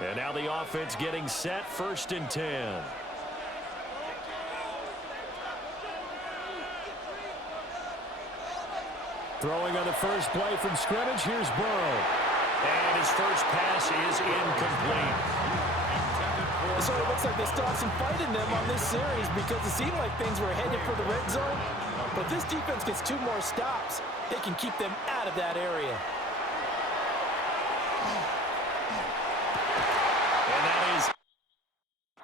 And now the offense getting set, 1st and 10. Throwing on the first play from scrimmage, here's Burrow. And his first pass is incomplete. So it looks like they still have some fight in them on this series because it seemed like things were headed for the red zone. But if this defense gets 2 more stops, they can keep them out of that area. And that is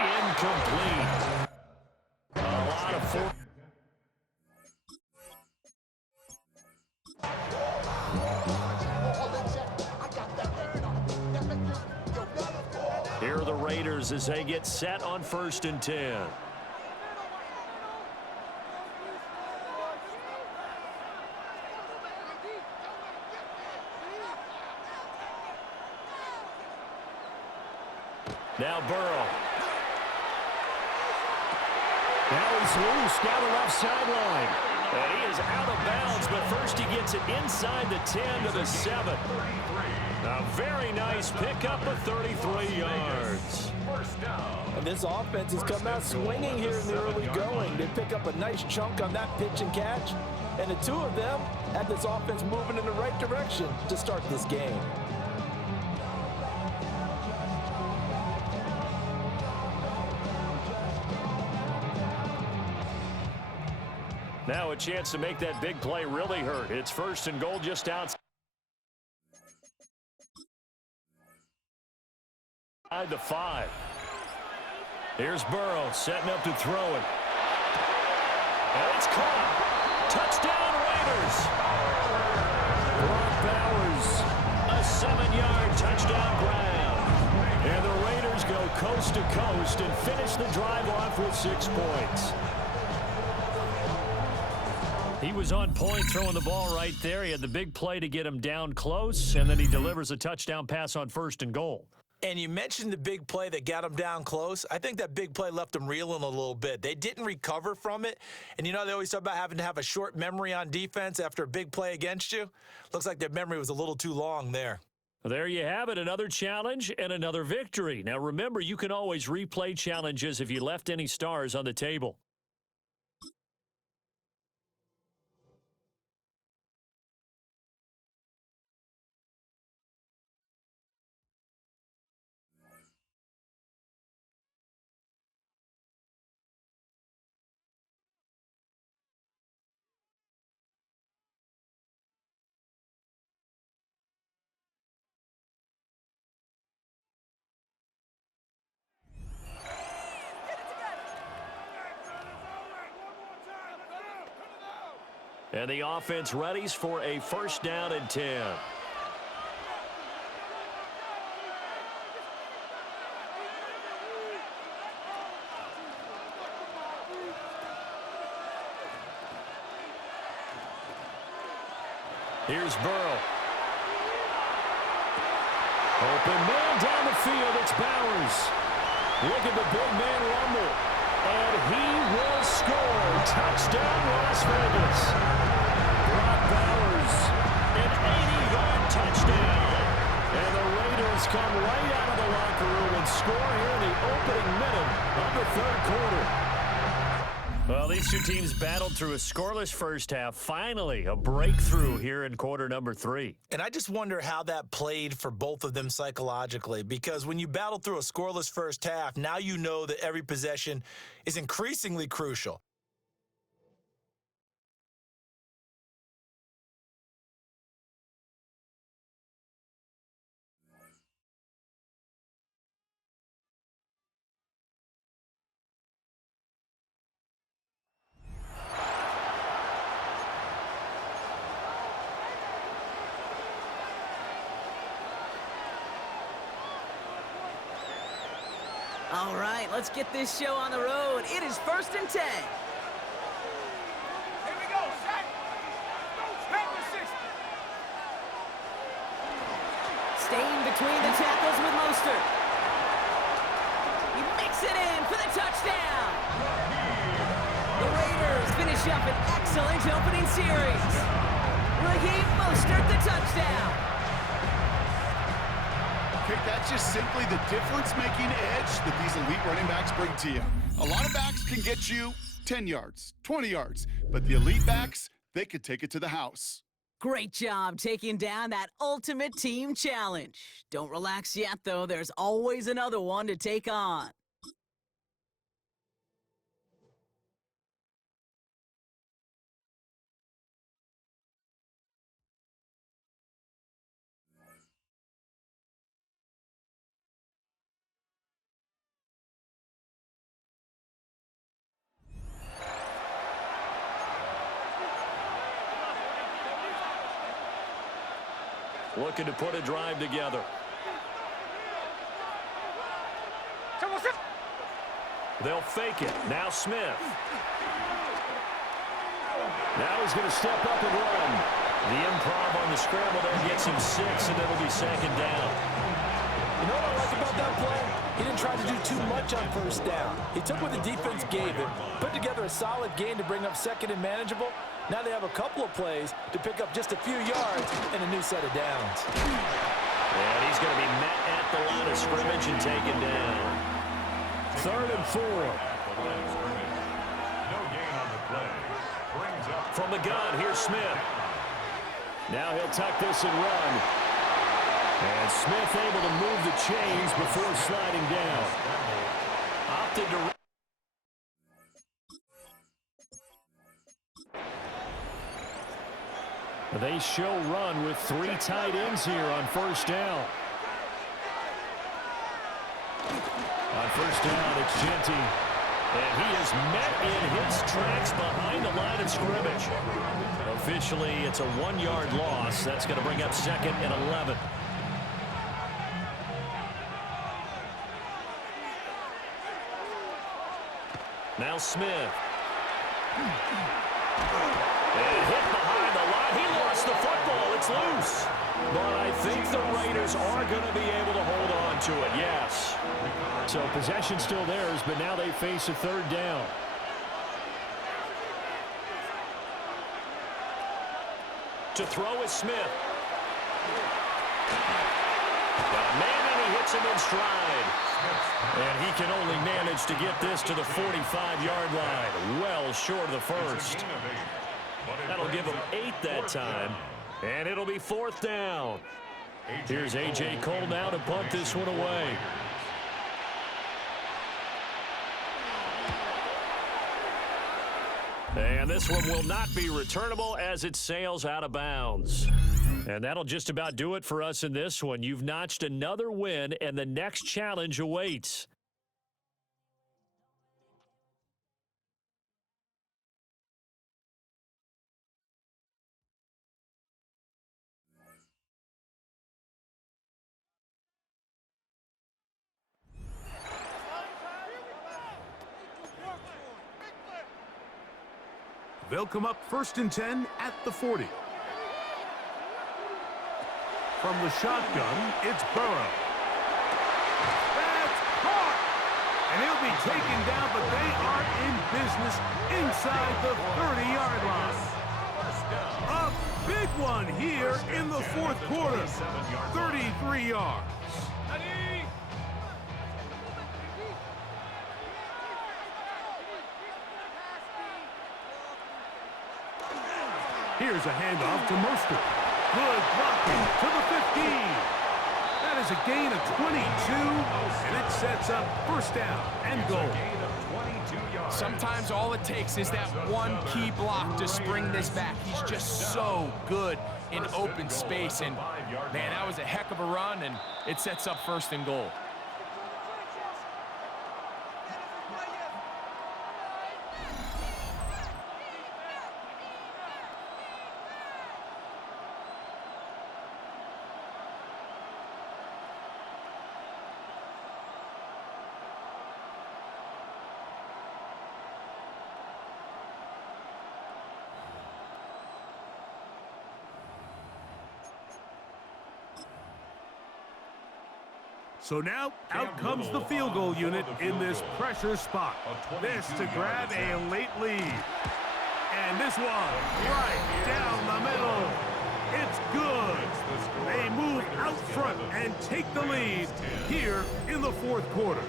incomplete. A lot of Here are the Raiders as they get set on 1st and 10. Now Burrow. Now he's loose down the left sideline. And he is out of bounds, but first he gets it inside the 10 to the 7. A very nice pickup of 33 yards. And this offense has come out swinging here in the early going. They pick up a nice chunk on that pitch and catch. And the 2 of them had this offense moving in the right direction to start this game. Now a chance to make that big play really hurt. It's 1st and goal just outside the 5. Here's Burrow setting up to throw it. And it's caught. Touchdown Raiders. Brock Bowers, a 7-yard touchdown grab. And the Raiders go coast to coast and finish the drive off with 6 points. He was on point throwing the ball right there. He had the big play to get him down close, and then he delivers a touchdown pass on 1st and goal. And you mentioned the big play that got him down close. I think that big play left them reeling a little bit. They didn't recover from it. And, you know, they always talk about having to have a short memory on defense after a big play against you. Looks like their memory was a little too long there. There you have it, another challenge and another victory. Now, remember, you can always replay challenges if you left any stars on the table. And the offense readies for a 1st down and 10. Here's Burrow. Open man down the field. It's Bowers. Look at the big man rumble. And he will score. Touchdown, Las Vegas. Brock Bowers, an 80-yard touchdown. And the Raiders come right out of the locker room and score here in the opening minute of the 3rd quarter. Well, these 2 teams battled through a scoreless first half. Finally, a breakthrough here in quarter number 3. And I just wonder how that played for both of them psychologically, because when you battle through a scoreless first half, now you know that every possession is increasingly crucial. All right, let's get this show on the road. It is 1st and 10. Here we go, set. Back to 60. Staying between the tackles with Mostert. He makes it in for the touchdown. The Raiders finish up an excellent opening series. Raheem Mostert, the touchdown. Okay, that's just simply the difference-making edge that these elite running backs bring to you. A lot of backs can get you 10 yards, 20 yards, but the elite backs, they could take it to the house. Great job taking down that ultimate team challenge. Don't relax yet, though. There's always another one to take on. Looking to put a drive together. They'll fake it. Now Smith. Now he's going to step up and run. The improv on the scramble there gets him 6, and it'll be second down. You know what I like about that play? He didn't try to do too much on first down. He took what the defense gave him, put together a solid game to bring up second and manageable. Now they have a couple of plays to pick up just a few yards and a new set of downs. And he's going to be met at the line of scrimmage and taken down. 3rd and 4. From the gun, here's Smith. Now he'll tuck this and run. And Smith able to move the chains before sliding down. Opted to... They show run with 3 tight ends here on first down. On first down, it's Genty. And he is met in his tracks behind the line of scrimmage. Officially, it's a 1-yard loss. That's going to bring up 2nd and 11. Now Smith. And hit behind the line. He lost the football. It's loose. But I think the Raiders are going to be able to hold on to it, yes. So possession still theirs, but now they face a 3rd down. To throw is Smith. Got a man, and he hits him in stride. And he can only manage to get this to the 45-yard line, well short of the first. That'll give him 8 that time, and it'll be 4th down. Here's A.J. Cole now to punt this one away. And this one will not be returnable as it sails out of bounds. And that'll just about do it for us in this one. You've notched another win, and the next challenge awaits. They'll come up 1st and 10 at the 40. From the shotgun, it's Burrow. That's caught! And he'll be taken down, but they are in business inside the 30-yard line. A big one here in the 4th quarter. 33 yards. Here's a handoff to Mostert. Good blocking to the 15. That is a gain of 22, and it sets up 1st down and goal. Sometimes all it takes is that one key block to spring this back. He's just so good in open space, and man, that was a heck of a run, and it sets up 1st and goal. So now, out comes the field goal unit in this pressure spot. This to grab a late lead. And this one, right down the middle. It's good. They move out front and take the lead here in the fourth quarter.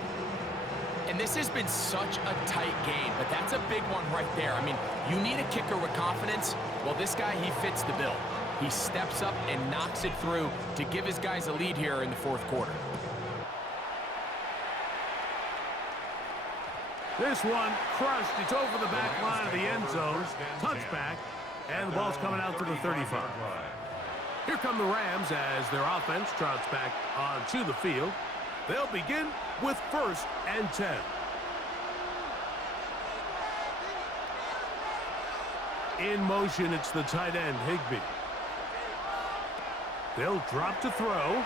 And this has been such a tight game, but that's a big one right there. I mean, you need a kicker with confidence. Well, this guy, he fits the bill. He steps up and knocks it through to give his guys a lead here in the fourth quarter. This one crushed. It's over the back line of the end zone. Touchback, and the ball's coming out to the 35. Here come the Rams as their offense trots back onto the field. They'll begin with 1st and 10. In motion, it's the tight end, Higbee. They'll drop to throw.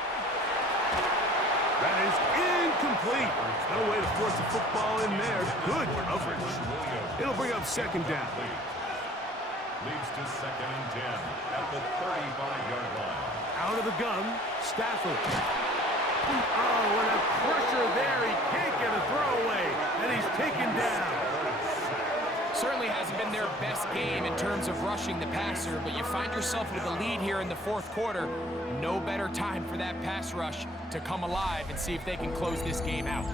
That is incomplete. No way to force the football in there. Good coverage. It'll bring up 2nd down. Leads to 2nd and 10 at the 35-yard line. Out of the gun, Stafford. Oh, and a pressure there. He can't get a throwaway, and he's taken down. Certainly hasn't been their best game in terms of rushing the passer, but you find yourself with a lead here in the fourth quarter. No better time for that pass rush to come alive and see if they can close this game out.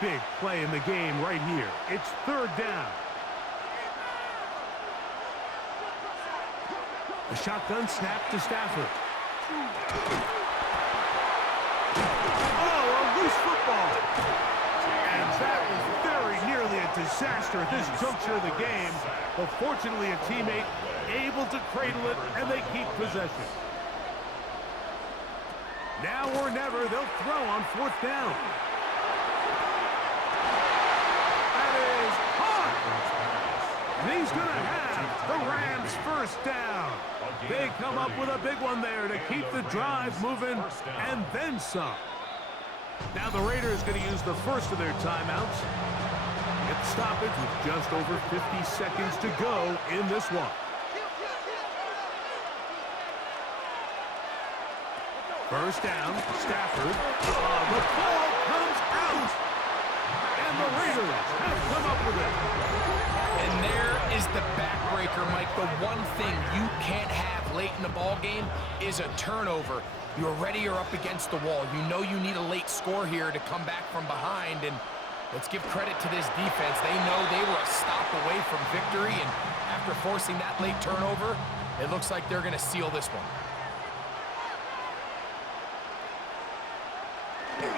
Big play in the game right here. It's 3rd down. A shotgun snap to Stafford. Oh, a loose football. And that was very nearly a disaster at this juncture of the game. But fortunately, a teammate able to cradle it, and they keep possession. Now or never, they'll throw on 4th down. That is hot. And he's going to have the Rams 1st down. They come up with a big one there to keep the drive moving and then some. Now the Raiders going to use the first of their timeouts. Get the stoppage with just over 50 seconds to go in this one. First down, Stafford. The ball comes out. And the Raiders have come up with it. And there is the backbreaker, Mike. The one thing you can't have late in the ball game is a turnover. You're ready, you're up against the wall. You know you need a late score here to come back from behind. And let's give credit to this defense. They know they were a stop away from victory. And after forcing that late turnover, it looks like they're going to seal this one.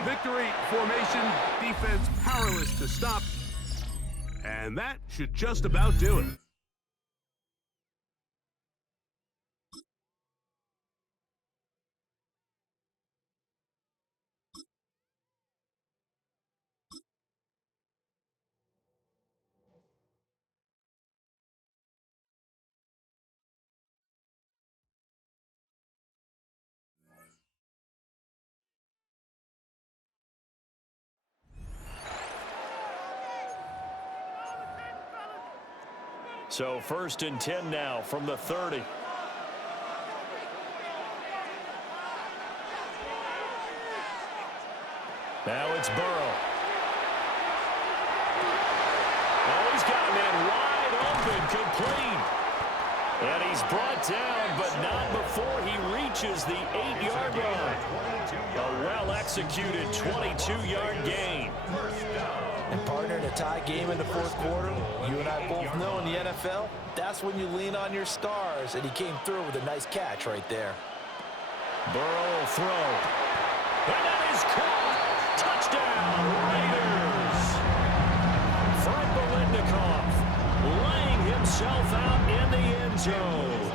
Victory formation, defense powerless to stop. And that should just about do it. So 1st and 10 now from the 30. Now it's Burrow. Oh, he's got a man wide open, complete. And he's brought down, but not before he reaches the 8-yard line. A well-executed 22-yard gain. And partner, in a tie game in the fourth quarter, you and I both know in the NFL, that's when you lean on your stars, and he came through with a nice catch right there. Burrow will throw. And that is caught. Touchdown, Raiders. Fred Belendikoff laying himself out in the end zone.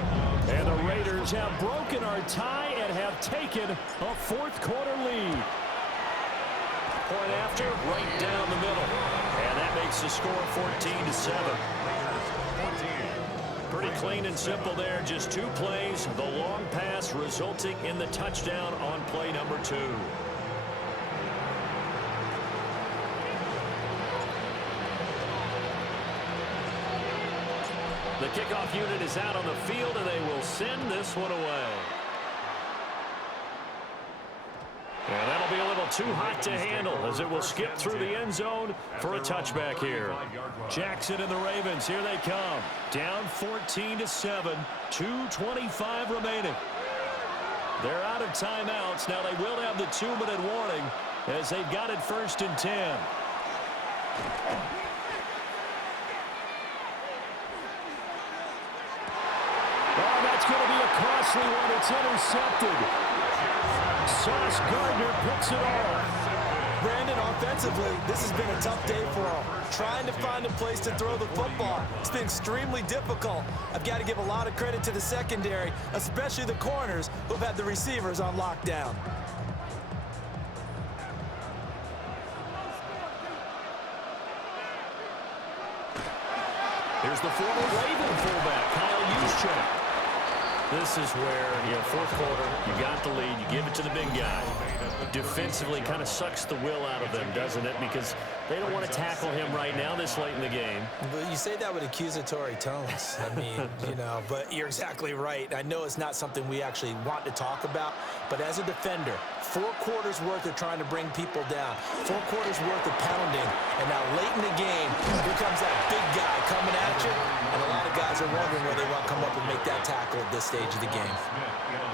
And the Raiders have broken our tie and have taken a fourth quarter lead. Point after, right down the middle. And that makes the score 14-7. Pretty clean and simple there. Just 2 plays. The long pass resulting in the touchdown on play number 2. The kickoff unit is out on the field, and they will send this one away. And that'll be a little too hot to handle as it will skip through the end zone for a touchback here. Jackson and the Ravens, here they come. Down 14-7, 2:25 remaining. They're out of timeouts. Now they will have the 2-minute warning as they've got it 1st and 10. Oh, that's going to be a costly one. It's intercepted. Sauce Gardner picks it off. Brandon, offensively, this has been a tough day for him. Trying to find a place to throw the football. It's been extremely difficult. I've got to give a lot of credit to the secondary, especially the corners who've had the receivers on lockdown. Here's the former Raven fullback, Kyle Juszczyk. This is where, fourth quarter, you got the lead, you give it to the big guy. Defensively kind of sucks the will out of them, doesn't it? Because they don't want to tackle him right now this late in the game. But you say that with accusatory tones. I mean, but you're exactly right. I know it's not something we actually want to talk about, but as a defender, 4 quarters worth of trying to bring people down, 4 quarters worth of pounding, and now late in the game, here comes that big guy coming at you, and a lot of guys are wondering where they want to come up and make that tackle at this stage of the game.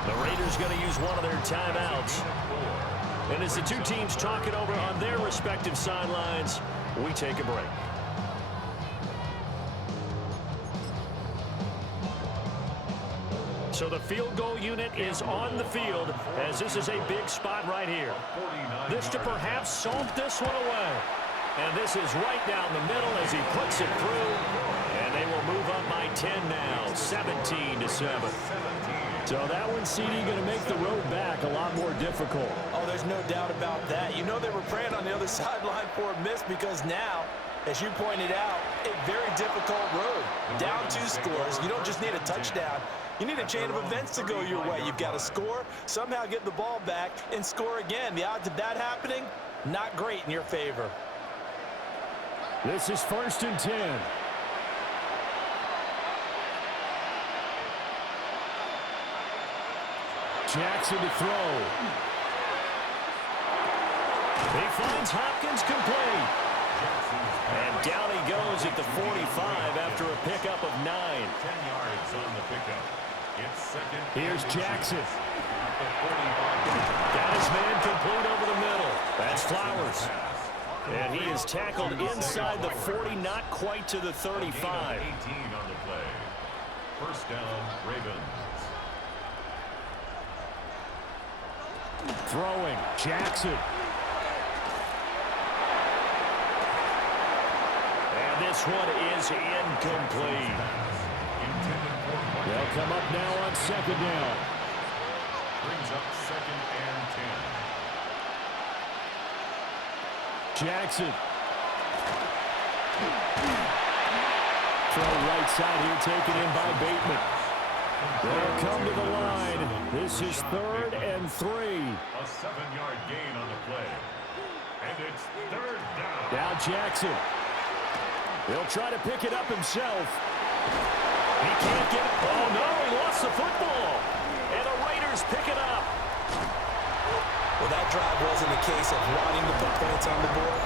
The Raiders going to use one of their timeouts. And as the two teams talk it over on their respective sidelines, we take a break. So the field goal unit is on the field as this is a big spot right here. This to perhaps salt this one away. And this is right down the middle as he puts it through. And they will move up by 10 now, 17-7. So that one, CD, going to make the road back a lot more difficult. Oh, there's no doubt about that. You know they were praying on the other sideline for a miss because now, as you pointed out, a very difficult road. Down 2 scores. You don't just need a touchdown. You need a chain of events to go your way. You've got to score, somehow get the ball back, and score again. The odds of that happening, not great in your favor. This is 1st and 10. Jackson to throw. He finds Hopkins complete. And down he goes at the 45 after a pickup of 9. 10 yards on the pickup. It's second. Here's Jackson. Got his man complete over the middle. That's Flowers. And he is tackled inside the 40, not quite to the 35. 18 on the play. First down, Ravens. Throwing, Jackson. And this one is incomplete. They'll come up now on 2nd down. Brings up 2nd and 10. Jackson. Throw right side here, taken in by Bateman. They'll come to the line. This is 3rd and 3. A 7-yard gain on the play. And it's 3rd down. Now Jackson. He'll try to pick it up himself. He can't get it. Oh, no, he lost the football. And the Raiders pick it up. Well, that drive wasn't a case of wanting to put points on the board.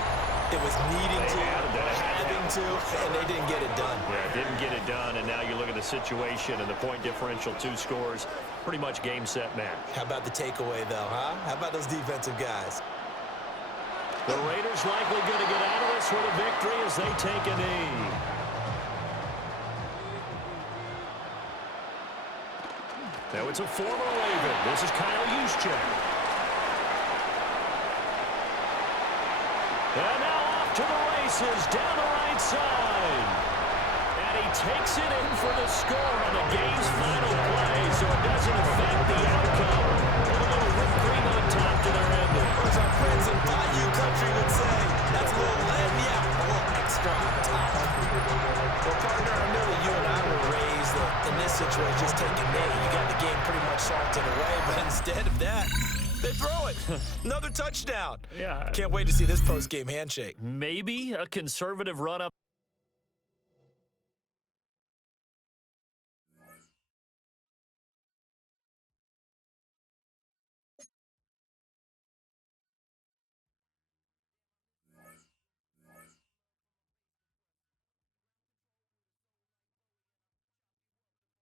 It was needing to, having to, and they didn't get it done. Yeah, didn't get it done, and now you look at the situation and the point differential, 2 scores, pretty much game, set, match. How about the takeaway, though, huh? How about those defensive guys? The Raiders likely going to get out of this with a victory as they take a knee. Now it's a former Raven. This is Kyle Juszczyk. And now off to the races down the right side. And he takes it in for the score on the game's final play, so it doesn't affect the outcome. With a little whipped cream on top to their ending. Or as our friends in Bayou Country would say, that's a little a little extra on top. Well, partner, I know that you and I were raised that in this situation, just take a knee. You got the game pretty much salted away, but instead of that, they throw it. Another touchdown. Yeah. Can't wait to see this post-game handshake. Maybe a conservative run-up.